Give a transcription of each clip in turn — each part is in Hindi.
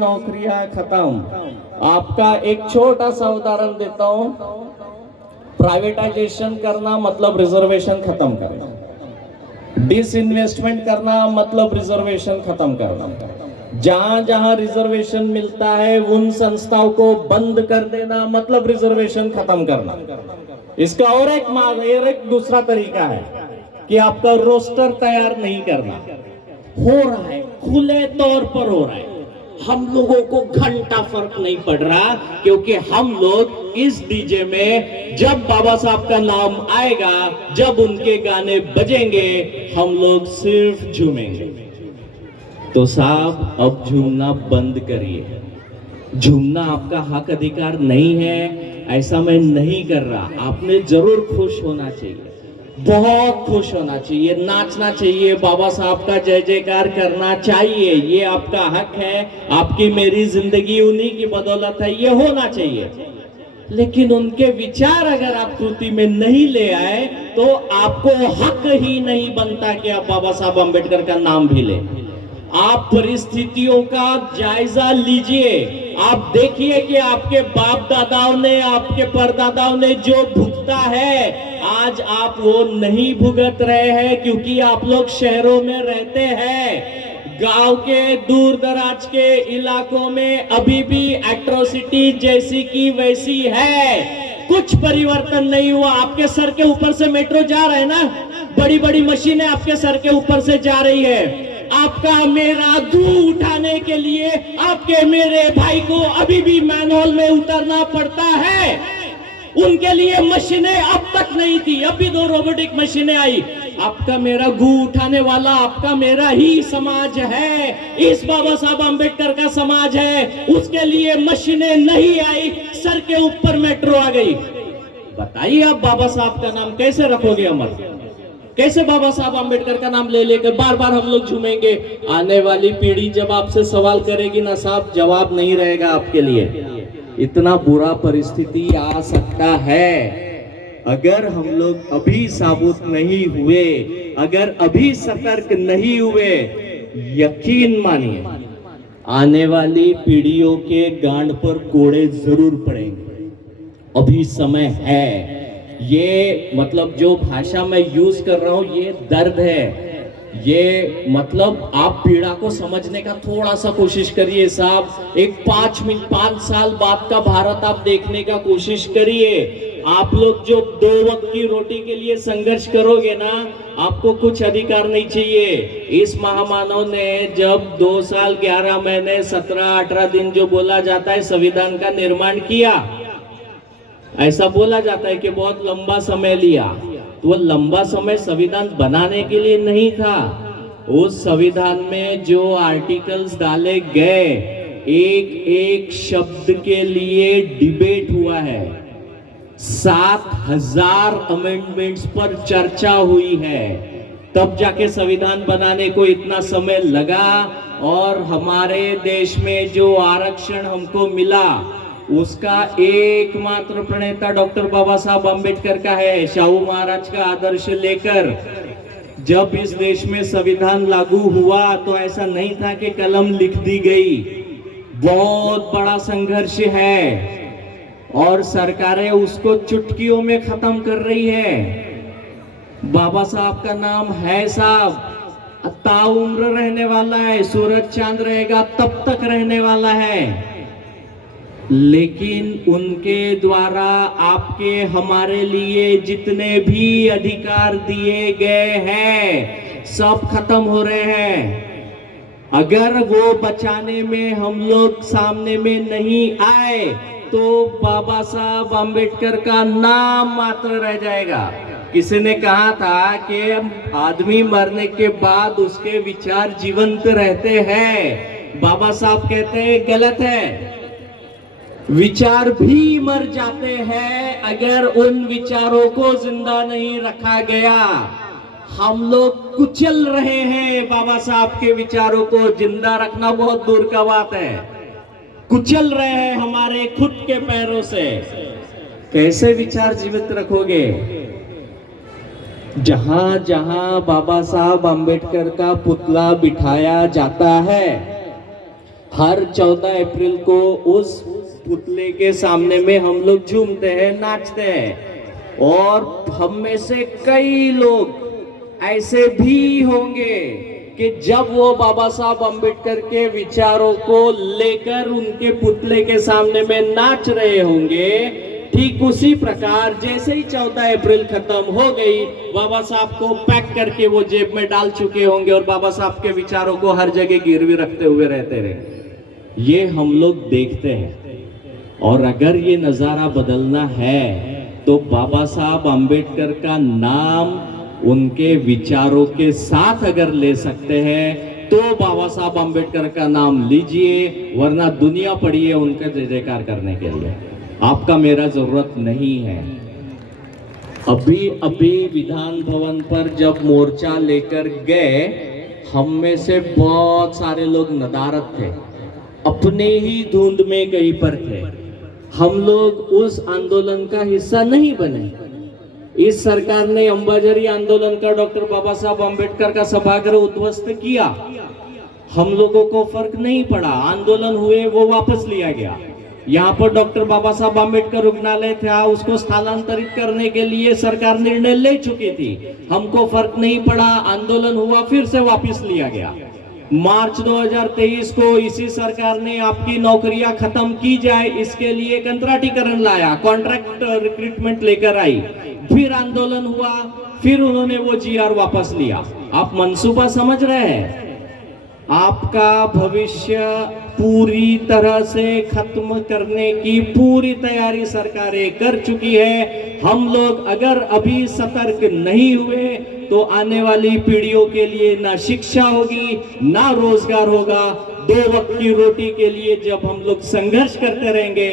नौकरियां खत्म। आपका एक छोटा सा उदाहरण देता हूं, प्राइवेटाइजेशन करना मतलब रिजर्वेशन खत्म करना, डिसइन्वेस्टमेंट करना मतलब रिजर्वेशन खत्म करना, जहां जहां रिजर्वेशन मिलता है उन संस्थाओं को बंद कर देना मतलब रिजर्वेशन खत्म करना। इसका और एक दूसरा तरीका है कि आपका रोस्टर तैयार नहीं करना। हो रहा है, खुले तौर पर हो रहा है, हम लोगों को घंटा फर्क नहीं पड़ रहा, क्योंकि हम लोग इस डीजे में जब बाबा साहब का नाम आएगा, जब उनके गाने बजेंगे, हम लोग सिर्फ झूमेंगे। तो साहब अब झूमना बंद करिए। झूमना आपका हक अधिकार नहीं है, ऐसा मैं नहीं कर रहा। आपने जरूर खुश होना चाहिए, बहुत खुश होना चाहिए, नाचना चाहिए, बाबा साहब का जय जयकार करना चाहिए, ये आपका हक है। आपकी मेरी जिंदगी उन्हीं की बदौलत है, ये होना चाहिए। लेकिन उनके विचार अगर आप कृति में नहीं ले आए तो आपको हक ही नहीं बनता कि आप बाबा साहब अम्बेडकर का नाम भी ले। आप परिस्थितियों का जायजा लीजिए, आप देखिए कि आपके बाप दादाओं ने, आपके परदादाओं ने जो भुगता है, आज आप वो नहीं भुगत रहे हैं, क्योंकि आप लोग शहरों में रहते हैं। गांव के दूर दराज के इलाकों में अभी भी एट्रोसिटी जैसी की वैसी है, कुछ परिवर्तन नहीं हुआ। आपके सर के ऊपर से मेट्रो जा रहे हैं ना, बड़ी बड़ी मशीनें आपके सर के ऊपर से जा रही है। आपका मेरा दूध उठाने के लिए आपके मेरे भाई को अभी भी मैनहोल में उतरना पड़ता है। उनके लिए मशीनें अब तक नहीं थी, अभी 2 रोबोटिक मशीनें आई। आपका मेरा गू उठाने वाला आपका मेरा ही समाज है, इस बाबा साहब अम्बेडकर का समाज है। उसके लिए मशीनें नहीं आई, सर के ऊपर मेट्रो आ गई। बताइए आप बाबा साहब का नाम कैसे रखोगे अमर? कैसे बाबा साहब अम्बेडकर का नाम ले लेकर बार बार हम लोग झूमेंगे? आने वाली पीढ़ी जब आपसे सवाल करेगी ना साहब, जवाब नहीं रहेगा आपके लिए। इतना बुरा परिस्थिति आ सकता है अगर हम लोग अभी साबुत नहीं हुए, अगर अभी सतर्क नहीं हुए। यकीन मानिए आने वाली पीढ़ियों के गांड पर कोड़े जरूर पड़ेंगे। अभी समय है। ये मतलब जो भाषा मैं यूज कर रहा हूं ये दर्द है, ये मतलब आप पीड़ा को समझने का थोड़ा सा कोशिश करिए साहब। एक 5 साल बाद का भारत आप देखने का कोशिश करिए। आप लोग जो 2 वक्त की रोटी के लिए संघर्ष करोगे ना, आपको कुछ अधिकार नहीं चाहिए। इस महामानव ने जब 2 साल 11 महीने 17-18 दिन जो बोला जाता है संविधान का निर्माण किया, ऐसा बोला जाता है कि बहुत लंबा समय लिया, तो वो लंबा समय संविधान बनाने के लिए नहीं था। उस संविधान में जो आर्टिकल्स डाले गए, एक एक शब्द के लिए डिबेट हुआ है। 7,000 अमेंडमेंट्स पर चर्चा हुई है, तब जाके संविधान बनाने को इतना समय लगा। और हमारे देश में जो आरक्षण हमको मिला उसका एकमात्र प्रणेता डॉक्टर बाबा साहब अम्बेडकर का है। शाहू महाराज का आदर्श लेकर जब इस देश में संविधान लागू हुआ तो ऐसा नहीं था कि कलम लिख दी गई, बहुत बड़ा संघर्ष है और सरकारें उसको चुटकियों में खत्म कर रही है। बाबा साहब का नाम है साहब, ताउम्र रहने वाला है, सूरज चांद रहेगा तब तक रहने वाला है। लेकिन उनके द्वारा आपके हमारे लिए जितने भी अधिकार दिए गए हैं सब खत्म हो रहे हैं। अगर वो बचाने में हम लोग सामने में नहीं आए तो बाबा साहब अम्बेडकर का नाम मात्र रह जाएगा। किसी ने कहा था कि आदमी मरने के बाद उसके विचार जीवंत रहते हैं। बाबा साहब कहते हैं गलत है, विचार भी मर जाते हैं अगर उन विचारों को जिंदा नहीं रखा गया। हम लोग कुचल रहे हैं बाबा साहब के विचारों को, जिंदा रखना बहुत दूर का बात है, कुचल रहे हैं हमारे खुद के पैरों से। कैसे विचार जीवित रखोगे? जहां जहां बाबा साहब अम्बेडकर का पुतला बिठाया जाता है हर 14 अप्रैल को उस पुतले के सामने में हम लोग झूमते हैं, नाचते हैं। और हम में से कई लोग ऐसे भी होंगे कि जब वो बाबा साहब अम्बेडकर के विचारों को लेकर उनके पुतले के सामने में नाच रहे होंगे, ठीक उसी प्रकार जैसे ही 14 अप्रैल खत्म हो गई, बाबा साहब को पैक करके वो जेब में डाल चुके होंगे और बाबा साहब के विचारों को हर जगह गिरवी रखते हुए रहते रहे। ये हम लोग देखते हैं। और अगर ये नजारा बदलना है तो बाबा साहब अम्बेडकर का नाम उनके विचारों के साथ अगर ले सकते हैं तो बाबा साहब अम्बेडकर का नाम लीजिए, वरना दुनिया पड़ी है उनका जय जयकार करने के लिए। आपका मेरा जरूरत नहीं है। अभी अभी विधान भवन पर जब मोर्चा लेकर गए, हम में से बहुत सारे लोग नदारत थे, अपने ही धुंध में कहीं पर थे। हम लोग उस आंदोलन का हिस्सा नहीं बने। इस सरकार ने अंबाझरी आंदोलन का डॉक्टर बाबा साहब अम्बेडकर का सभागृह उद्ध्वस्त किया, हम लोगों को फर्क नहीं पड़ा। आंदोलन हुए, वो वापस लिया गया। यहाँ पर डॉक्टर बाबा साहब अम्बेडकर रुग्णालय था, उसको स्थानांतरित करने के लिए सरकार निर्णय ले चुकी थी, हमको फर्क नहीं पड़ा। आंदोलन हुआ, फिर से वापस लिया गया। मार्च 2023 को इसी सरकार ने आपकी नौकरियां खत्म की जाए इसके लिए कंट्राटीकरण लाया, कॉन्ट्रैक्ट रिक्रूटमेंट लेकर आई, फिर आंदोलन हुआ, फिर उन्होंने वो जीआर वापस लिया। आप मंसूबा समझ रहे हैं? आपका भविष्य पूरी तरह से खत्म करने की पूरी तैयारी सरकारें कर चुकी है। हम लोग अगर अभी सतर्क नहीं हुए तो आने वाली पीढ़ियों के लिए ना शिक्षा होगी, ना रोजगार होगा। 2 वक्त की रोटी के लिए जब हम लोग संघर्ष करते रहेंगे,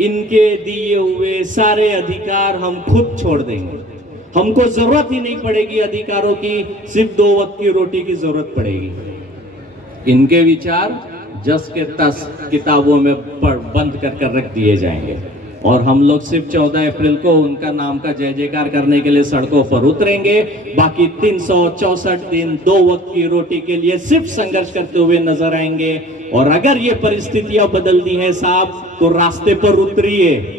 इनके दिए हुए सारे अधिकार हम खुद छोड़ देंगे। हमको जरूरत ही नहीं पड़ेगी अधिकारों की, सिर्फ 2 वक्त की रोटी की जरूरत पड़ेगी। इनके विचार जस के तस किताबों में बंद कर रख दिए जाएंगे और हम लोग सिर्फ 14 अप्रैल को उनका नाम का जय जयकार करने के लिए सड़कों पर उतरेंगे। बाकी 364 दिन 2 वक्त की रोटी के लिए सिर्फ संघर्ष करते हुए नजर आएंगे। और अगर ये परिस्थितियां बदलती हैं साहब, तो रास्ते पर उतरिए।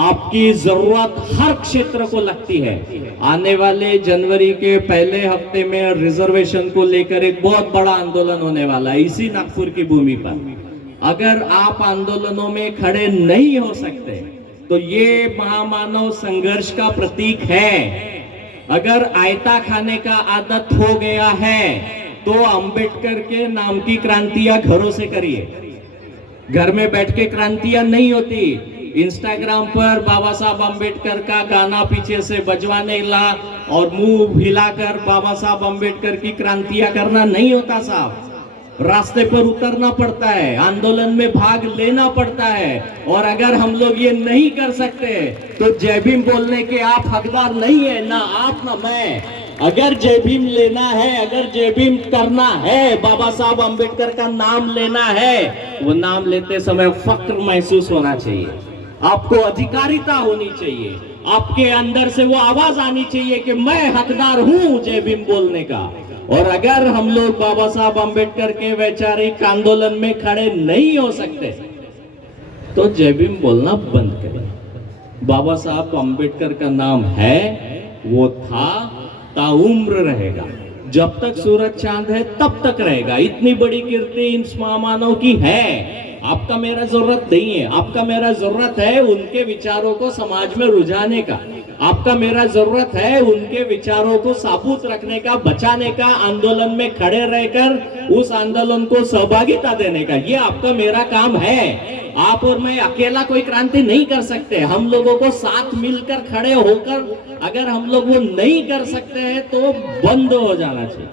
आपकी जरूरत हर क्षेत्र को लगती है। आने वाले जनवरी के पहले हफ्ते में रिजर्वेशन को लेकर एक बहुत बड़ा आंदोलन होने वाला है इसी नागपुर की भूमि पर। अगर आप आंदोलनों में खड़े नहीं हो सकते तो ये महामानव संघर्ष का प्रतीक है। अगर आयता खाने का आदत हो गया है तो अंबेडकर के नाम की क्रांतियां घरों से करिए। घर में बैठ के क्रांतियां नहीं होती। इंस्टाग्राम पर बाबा साहब अम्बेडकर का गाना पीछे से बजवाने ला और मुंह हिलाकर बाबा साहब अम्बेडकर की क्रांतियां करना नहीं होता साहब। रास्ते पर उतरना पड़ता है, आंदोलन में भाग लेना पड़ता है। और अगर हम लोग ये नहीं कर सकते तो जय भीम बोलने के आप हकदार नहीं है, ना आप ना मैं। अगर जय भीम लेना है, अगर जय भीम करना है, बाबा साहब अम्बेडकर का नाम लेना है, वो नाम लेते समय फक्र महसूस होना चाहिए, आपको अधिकारिता होनी चाहिए, आपके अंदर से वो आवाज आनी चाहिए कि मैं हकदार हूं जय भीम बोलने का। और अगर हम लोग बाबा साहब अम्बेडकर के वैचारिक आंदोलन में खड़े नहीं हो सकते तो जय भीम बोलना बंद करें। बाबा साहब अम्बेडकर का नाम है, वो था, ताउम्र रहेगा। जब तक सूरज चांद है तब तक रहेगा। इतनी बड़ी कीर्ति इन महामानव की है। आपका मेरा जरूरत नहीं है। आपका मेरा जरूरत है उनके विचारों को समाज में रुझाने का। आपका मेरा जरूरत है उनके विचारों को साबुत रखने का, बचाने का, आंदोलन में खड़े रहकर उस आंदोलन को सहभागिता देने का। ये आपका मेरा काम है। आप और मैं अकेला कोई क्रांति नहीं कर सकते। हम लोगों को साथ मिलकर खड़े होकर अगर हम लोग वो नहीं कर सकते हैं तो बंद हो जाना चाहिए।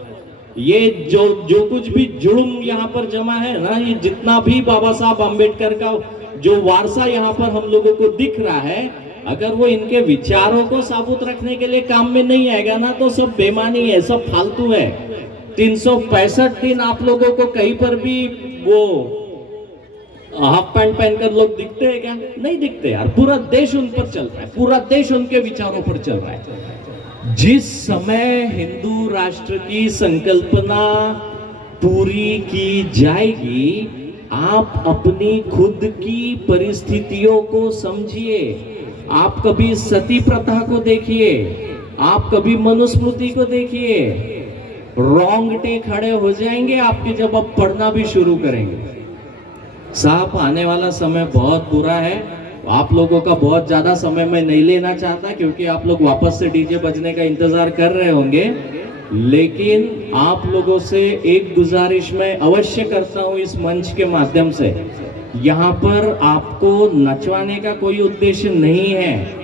ये जो कुछ भी जुर्म यहाँ पर जमा है ना, ये जितना भी बाबा साहब अम्बेडकर का जो वारसा यहाँ पर हम लोगों को दिख रहा है, अगर वो इनके विचारों को साबुत रखने के लिए काम में नहीं आएगा ना तो सब बेमानी है, सब फालतू है। 365 दिन आप लोगों को कहीं पर भी वो हाफ पैंट पहनकर लोग दिखते हैं क्या? नहीं दिखते यार। पूरा देश उन पर चल रहा है, पूरा देश उनके विचारों पर चल रहा है। जिस समय हिंदू राष्ट्र की संकल्पना पूरी की जाएगी आप अपनी खुद की परिस्थितियों को समझिए। आप कभी सती प्रथा को देखिए, आप कभी मनुस्मृति को देखिए, रोंगटे खड़े हो जाएंगे आपके जब आप पढ़ना भी शुरू करेंगे। साहब, आने वाला समय बहुत बुरा है। आप लोगों का बहुत ज्यादा समय मैं नहीं लेना चाहता, क्योंकि आप लोग वापस से डीजे बजने का इंतजार कर रहे होंगे, लेकिन आप लोगों से एक गुजारिश मैं अवश्य करता हूं इस मंच के माध्यम से। यहाँ पर आपको नचवाने का कोई उद्देश्य नहीं है।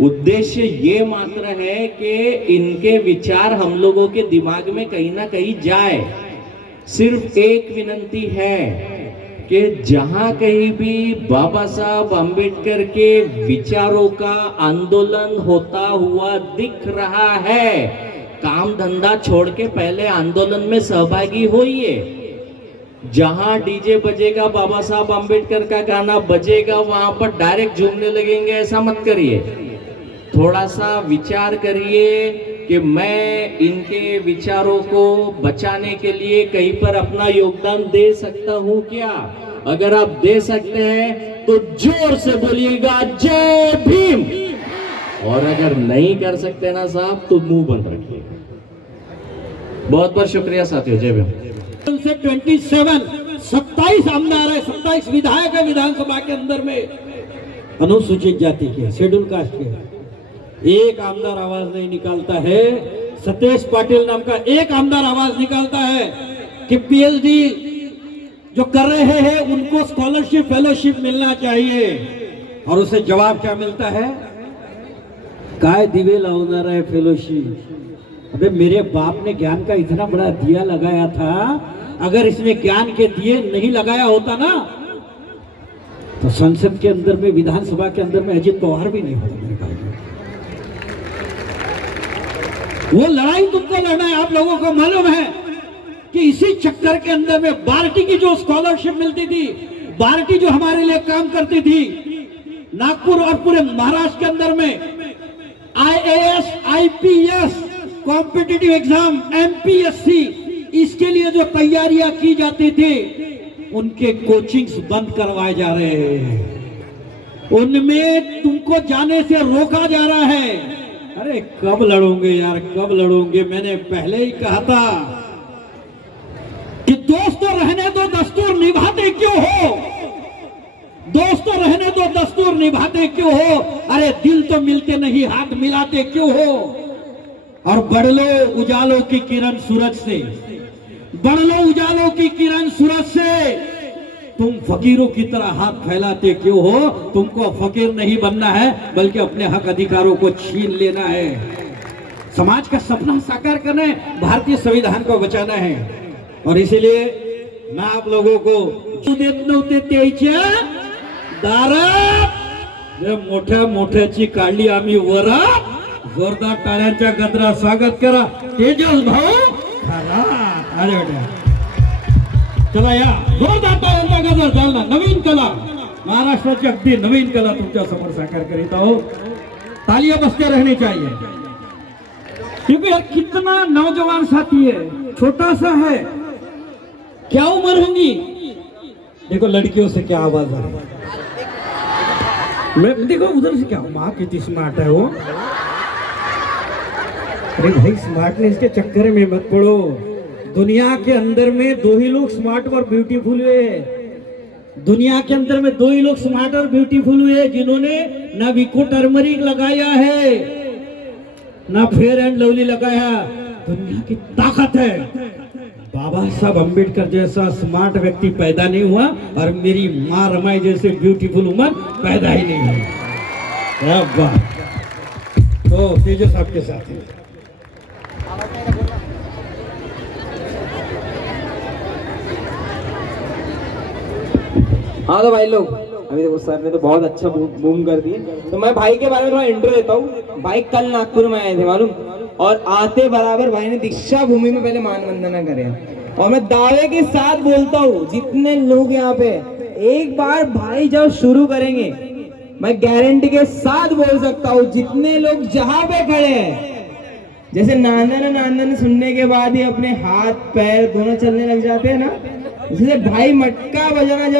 उद्देश्य ये मात्र है कि इनके विचार हम लोगों के दिमाग में कहीं ना कहीं जाए। सिर्फ एक विनंती है कि जहां कहीं भी बाबा साहब अंबेडकर के विचारों का आंदोलन होता हुआ दिख रहा है, काम धंधा छोड़ के पहले आंदोलन में सहभागी होइए। जहां डीजे बजेगा, बाबा साहब अंबेडकर का गाना बजेगा, वहां पर डायरेक्ट झूमने लगेंगे, ऐसा मत करिए। थोड़ा सा विचार करिए कि मैं इनके विचारों को बचाने के लिए कहीं पर अपना योगदान दे सकता हूं क्या? अगर आप दे सकते हैं तो जोर से बोलिएगा जय भीम, और अगर नहीं कर सकते ना साहब तो मुंह बंद रखिए। बहुत बहुत शुक्रिया साथियों, जय भीम। से 27 आमदार है, 27 विधायक है विधानसभा के अंदर में अनुसूचित जाति के, शेड्यूल कास्ट के। एक आमदार आवाज नहीं निकालता है। सतेश पाटिल नाम का एक आमदार आवाज निकालता है कि पीएचडी जो कर रहे हैं उनको स्कॉलरशिप फेलोशिप मिलना चाहिए, और उसे जवाब क्या मिलता है? काय दिवे लावणार है फेलोशिप। अबे मेरे बाप ने ज्ञान का इतना बड़ा दिया लगाया था, अगर इसमें ज्ञान के दिए नहीं लगाया होता ना तो संसद के अंदर में, विधानसभा के अंदर में अजित पवार भी नहीं होता मेरे भाई। वो लड़ाई तुमको लड़ना है। आप लोगों को मालूम है कि इसी चक्कर के अंदर में बार्टी की जो स्कॉलरशिप मिलती थी, बार्टी जो हमारे लिए काम करती थी, नागपुर और पूरे महाराष्ट्र के अंदर में IAS, IPS, competitive exam, MPSC, इसके लिए जो तैयारियां की जाती थी, उनके कोचिंग्स बंद करवाए जा रहे हैं। उनमें तुमको जाने से रोका जा रहा है। अरे कब लड़ोगे यार, कब लड़ोगे? मैंने पहले ही कहा था कि दोस्तों रहने दो, दस्तूर निभाते क्यों हो? दोस्तों रहने दो, दस्तूर निभाते क्यों हो? अरे दिल तो मिलते नहीं, हाथ मिलाते क्यों हो? और बढ़ लो उजालों की किरण सूरज से, बढ़ लो उजालों की किरण सूरज से। तुम फकीरों की तरह हाथ फैलाते क्यों हो? तुमको फकीर नहीं बनना है, बल्कि अपने हक अधिकारों को छीन लेना है। समाज का सपना साकार करना है, भारतीय संविधान को बचाना है। और इसीलिए मैं आप लोगों को देत नव्हते त्याच्या दारात, मोठ्या मोठ्याची काढली आम्ही वरात। जोरदार टाळ्यांच्या गजरात स्वागत करा तेजस भाऊ खरात। अरे बेटा चला या, जोरदार टाळ्यांचा गजर चालला। नवीन कला, महाराष्ट्राची अगदी नवीन कला तुमच्या समोर साकार करीत आहो। तालियां बजते रहनी चाहिए, क्योंकि यार कितना नौजवान साथी है, छोटा सा है, क्या उम्र होगी? देखो लड़कियों से क्या आवाज आ रही है, मैं देखो उधर से क्या, माँ कितनी स्मार्ट है वो। अरे भाई स्मार्टनेस के चक्कर में मत पड़ो। दुनिया के अंदर में दो ही लोग स्मार्ट और ब्यूटीफुल हुए। दुनिया के अंदर में दो ही लोग स्मार्ट और ब्यूटीफुल हुए जिन्होंने ना विको टर्मरिक लगाया है, ना फेयर एंड लवली लगाया। दुनिया की ताकत है। बाबा साहब अंबेडकर जैसा स्मार्ट व्यक्ति पैदा नहीं हुआ, और मेरी माँ रमाई जैसे ब्यूटीफुल वुमन पैदा ही नहीं हुई। तो तेजस आपके साथ है। हाँ तो भाई लोग, अभी देखो सर ने तो बहुत अच्छा बूम कर दिए, तो मैं भाई के बारे में थोड़ा इंट्रो देता हूँ। भाई कल नागपुर में आए थे मालूम, और आते बराबर भाई ने दीक्षा भूमि में पहले मान वंदना करे। और मैं दावे के साथ बोलता हूँ, जितने लोग यहाँ पे एक बार भाई जब शुरू करेंगे, मैं गारंटी के साथ बोल सकता हूँ, जितने लोग जहाँ पे खड़े हैं, जैसे नांदन सुनने के बाद ही अपने हाथ पैर दोनों चलने लग जाते हैं ना, इसलिए भाई मटका बजाना जब